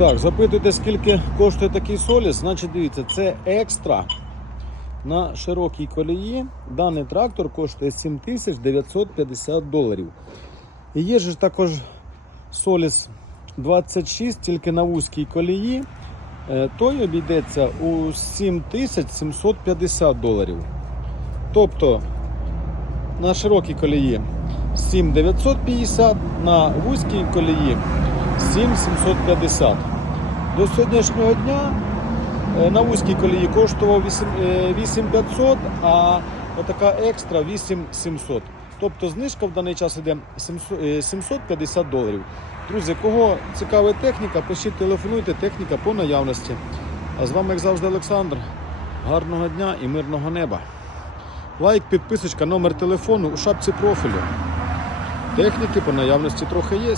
Так, запитуйте, скільки коштує такий соліс. Значить, дивіться, це екстра на широкій колії. Даний трактор коштує 7950 доларів. І є ж також соліс 26, тільки на вузькій колії. Е, Той обійдеться у 7750 доларів. Тобто на широкій колії 7950, на вузькій колії 7750. До сьогоднішнього дня е, на вузькій колії коштував 8 е, 8500, а отака екстра 8700. Тобто знижка в даний час йде 700 е, 750 доларів. Друзі, кого цікавить техніка, пишіть, телефонуйте, техніка по наявності. А з вами, як завжди, Олександр. Гарного дня і мирного неба. Лайк, підписочка, номер телефону у шапці профілю. Техніки по наявності трохи є.